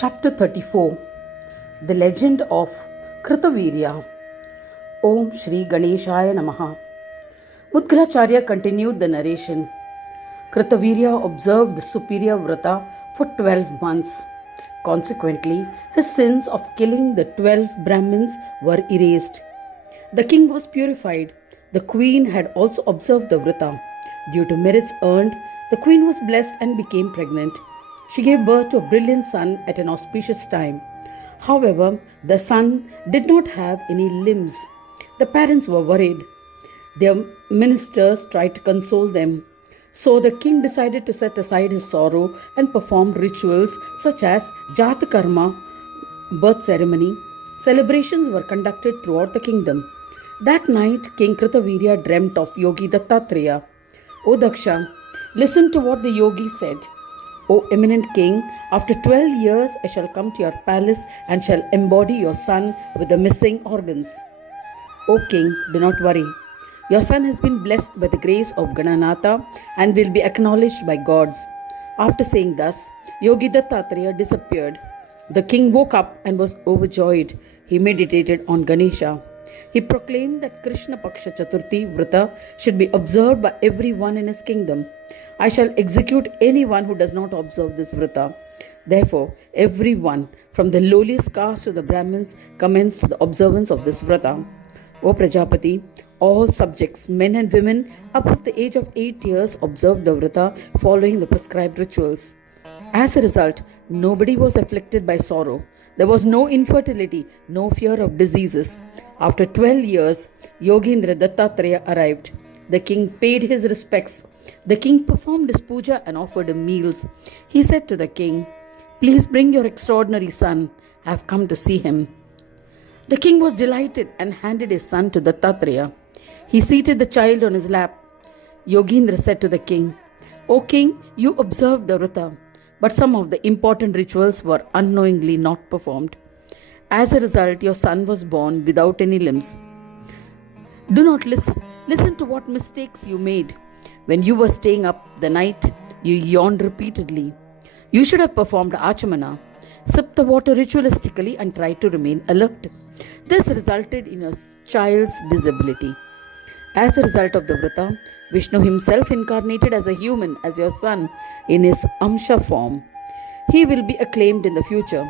Chapter 34 The Legend of Kritavirya. Om Shri Ganeshaya Namaha. Mudgalacharya continued the narration. Kritavirya observed the superior vrata for 12 months. Consequently, his sins of killing the 12 Brahmins were erased. The king was purified. The queen had also observed the vrata. Due to merits earned, the queen was blessed and became pregnant. She gave birth to a brilliant son at an auspicious time. However, the son did not have any limbs. The parents were worried. Their ministers tried to console them. So the king decided to set aside his sorrow and perform rituals such as Jatakarma, birth ceremony. Celebrations were conducted throughout the kingdom. That night, King Kritavirya dreamt of Yogi Dattatreya. O Daksha, listen to what the yogi said. O eminent king, after 12 years I shall come to your palace and shall embody your son with the missing organs. O king, do not worry. Your son has been blessed by the grace of Gananatha and will be acknowledged by gods. After saying thus, Yogi Dattatreya disappeared. The king woke up and was overjoyed. He meditated on Ganesha. He proclaimed that Krishna Paksha Chaturthi Vrata should be observed by everyone in his kingdom. I shall execute anyone who does not observe this Vrata. Therefore, everyone from the lowliest caste to the Brahmins commenced the observance of this Vrata. O Prajapati, all subjects, men and women above the age of 8 years observed the Vrata following the prescribed rituals. As a result, nobody was afflicted by sorrow. There was no infertility, no fear of diseases. After 12 years, Yogendra Dattatreya arrived. The king paid his respects. The king performed his puja and offered him meals. He said to the king, "Please bring your extraordinary son. I have come to see him." The king was delighted and handed his son to Dattatreya. He seated the child on his lap. Yogendra said to the king, "O king, you observed the Vrata, but some of the important rituals were unknowingly not performed. As a result, your son was born without any limbs. Do not listen to what mistakes you made. When you were staying up the night, you yawned repeatedly. You should have performed Achamana, sipped the water ritualistically and tried to remain alert. This resulted in your child's disability. As a result of the Vrata, Vishnu himself incarnated as a human, as your son, in his Amsha form. He will be acclaimed in the future."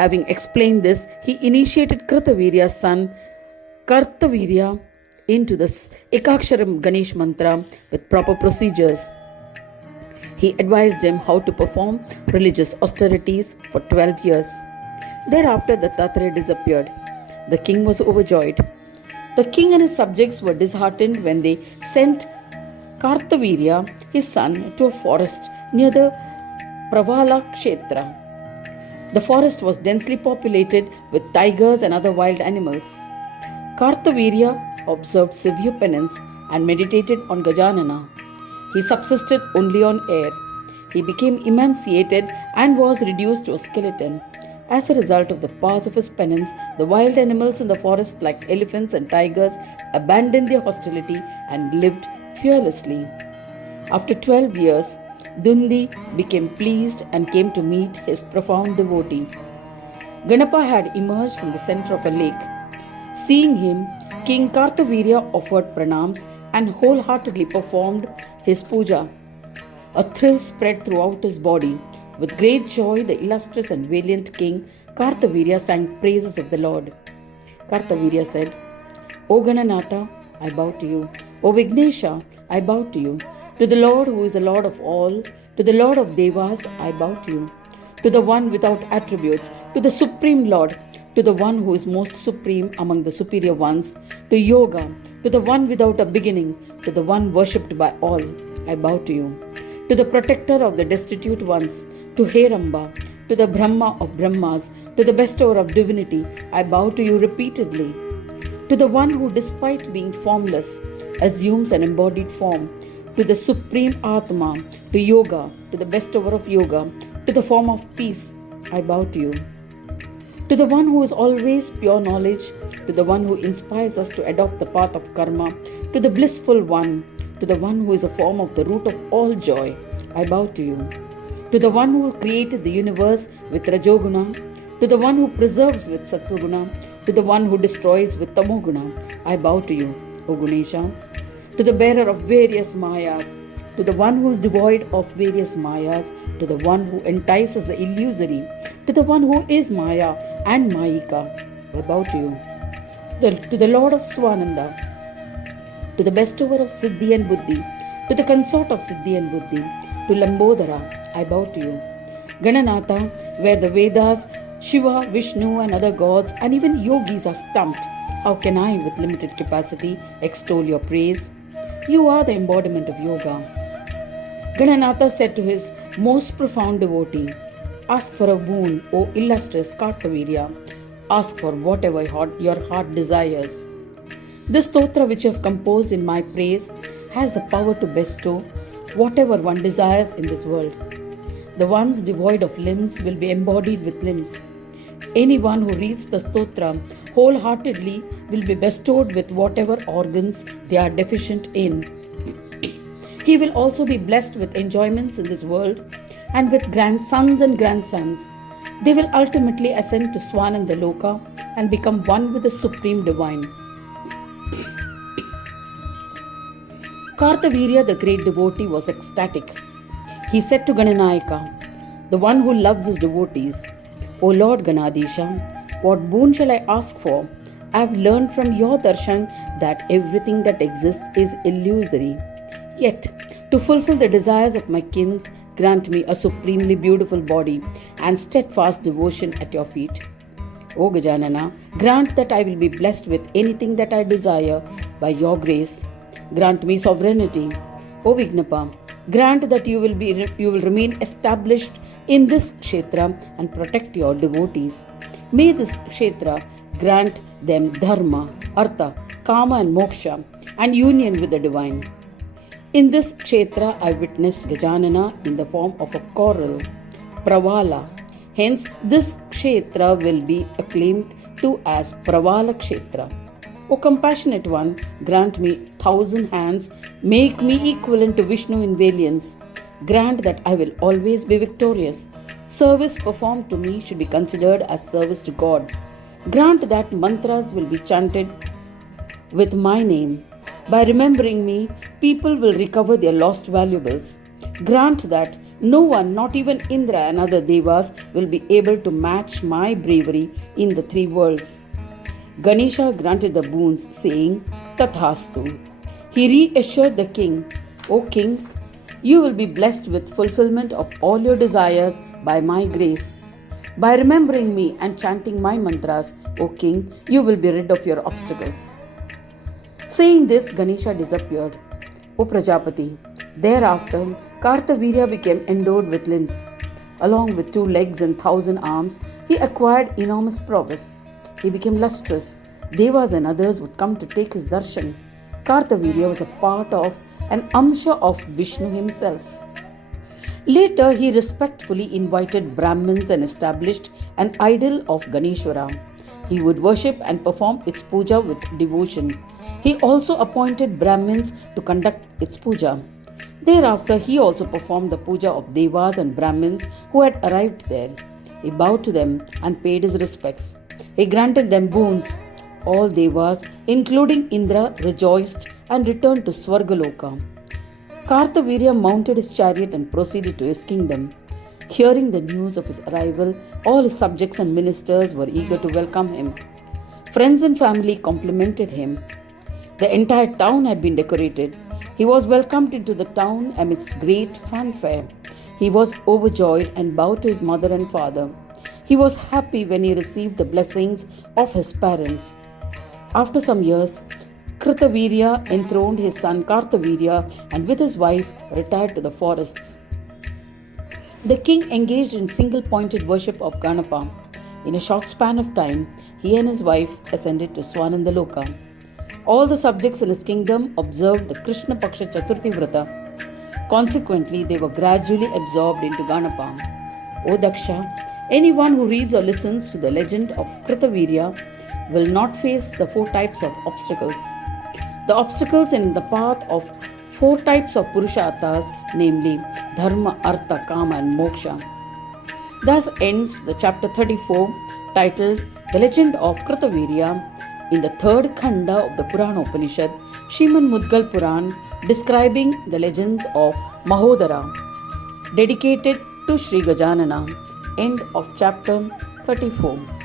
Having explained this, he initiated Kritavirya's son, Kartavirya, into the Ekaksharam Ganesh mantra with proper procedures. He advised him how to perform religious austerities for 12 years. Thereafter, Dattatreya disappeared. The king was overjoyed. The king and his subjects were disheartened when they sent Kartavirya, his son, to a forest near the Pravala Kshetra. The forest was densely populated with tigers and other wild animals. Kartavirya observed severe penance and meditated on Gajanana. He subsisted only on air. He became emaciated and was reduced to a skeleton. As a result of the powers of his penance, the wild animals in the forest, like elephants and tigers, abandoned their hostility and lived fearlessly. After 12 years, Dundi became pleased and came to meet his profound devotee. Ganapa had emerged from the center of a lake. Seeing him, King Kartavirya offered pranams and wholeheartedly performed his puja. A thrill spread throughout his body. With great joy, the illustrious and valiant king Kartavirya sang praises of the Lord. Kartavirya said, "O Gananatha, I bow to you. O Vignesha, I bow to you. To the Lord who is the Lord of all, to the Lord of Devas, I bow to you. To the one without attributes, to the Supreme Lord, to the one who is most supreme among the superior ones, to Yoga, to the one without a beginning, to the one worshipped by all, I bow to you. To the protector of the destitute ones, to Heramba, to the Brahma of Brahmas, to the bestower of divinity, I bow to you repeatedly. To the one who, despite being formless, assumes an embodied form, to the supreme Atma, to Yoga, to the bestower of yoga, to the form of peace, I bow to you. To the one who is always pure knowledge, to the one who inspires us to adopt the path of karma, to the blissful one, to the one who is a form of the root of all joy, I bow to you. To the one who created the universe with Rajoguna, to the one who preserves with Sattva-guna, to the one who destroys with Tamoguna, I bow to you, O Ganesha. To the bearer of various mayas, to the one who is devoid of various mayas, to the one who entices the illusory, to the one who is Maya and Mayika, I bow to you. To the Lord of Swananda, to the bestower of Siddhi and Buddhi, to the consort of Siddhi and Buddhi, to Lambodara, I bow to you. Gananatha, where the Vedas, Shiva, Vishnu and other gods and even yogis are stumped, how can I, with limited capacity, extol your praise? You are the embodiment of yoga. Gananatha said to his most profound devotee, ask for a boon, O illustrious Kartavirya. Ask for whatever your heart desires. This stotra which you have composed in my praise has the power to bestow whatever one desires in this world. The ones devoid of limbs will be embodied with limbs. Anyone who reads the stotra wholeheartedly will be bestowed with whatever organs they are deficient in. He will also be blessed with enjoyments in this world and with grandsons and grandsons. They will ultimately ascend to Swananda Loka and become one with the Supreme Divine. Kartavirya, the great devotee, was ecstatic. He said to Gananayaka, the one who loves his devotees, O Lord Ganadisha, what boon shall I ask for? I have learned from your darshan that everything that exists is illusory. Yet, to fulfill the desires of my kins, grant me a supremely beautiful body and steadfast devotion at your feet. O Gajanana, grant that I will be blessed with anything that I desire by your grace. Grant me sovereignty. O Vignapa, grant that you will remain established in this kshetra and protect your devotees. May this kshetra grant them dharma, artha, kama and moksha and union with the divine. In this kshetra I witnessed Gajanana in the form of a coral, Pravala. Hence this kshetra will be acclaimed to as Pravala Kshetra. O compassionate one, grant me 1,000 hands, make me equivalent to Vishnu in valiance. Grant that I will always be victorious. Service performed to me should be considered as service to God. Grant that mantras will be chanted with my name. By remembering me, people will recover their lost valuables. Grant that no one, not even Indra and other devas, will be able to match my bravery in the three worlds. Ganesha granted the boons, saying, Tathastu. He reassured the king, O king, you will be blessed with fulfillment of all your desires by my grace. By remembering me and chanting my mantras, O king, you will be rid of your obstacles. Saying this, Ganesha disappeared. O Prajapati, thereafter, Kartavirya became endowed with limbs. Along with 2 legs and 1,000 arms, he acquired enormous prowess. He became lustrous. Devas and others would come to take his darshan. Kartavirya was a part of an amsha of Vishnu himself. Later, he respectfully invited Brahmins and established an idol of Ganeshwara. He would worship and perform its puja with devotion. He also appointed Brahmins to conduct its puja. Thereafter, he also performed the puja of Devas and Brahmins who had arrived there. He bowed to them and paid his respects. He granted them boons. All Devas, including Indra, rejoiced and returned to Swargaloka. Kartavirya mounted his chariot and proceeded to his kingdom. Hearing the news of his arrival, all his subjects and ministers were eager to welcome him. Friends and family complimented him. The entire town had been decorated. He was welcomed into the town amidst great fanfare. He was overjoyed and bowed to his mother and father. He was happy when he received the blessings of his parents. After some years, Kritavirya enthroned his son Kartavirya and with his wife retired to the forests. The king engaged in single-pointed worship of Ganapa. In a short span of time, he and his wife ascended to Swananda Loka. All the subjects in his kingdom observed the Krishna Paksha Chaturthi Vrata. Consequently, they were gradually absorbed into Ganapa. O Daksha, anyone who reads or listens to the legend of Kritavirya will not face the 4 types of obstacles. The obstacles in the path of four types of Purusharthas, namely Dharma, Artha, Kama, and Moksha. Thus ends the chapter 34 titled The Legend of Kritavirya in the third Khanda of the Purana Upanishad, Shriman Mudgal Puran, describing the legends of Mahodara, dedicated to Sri Gajanana. End of chapter 34.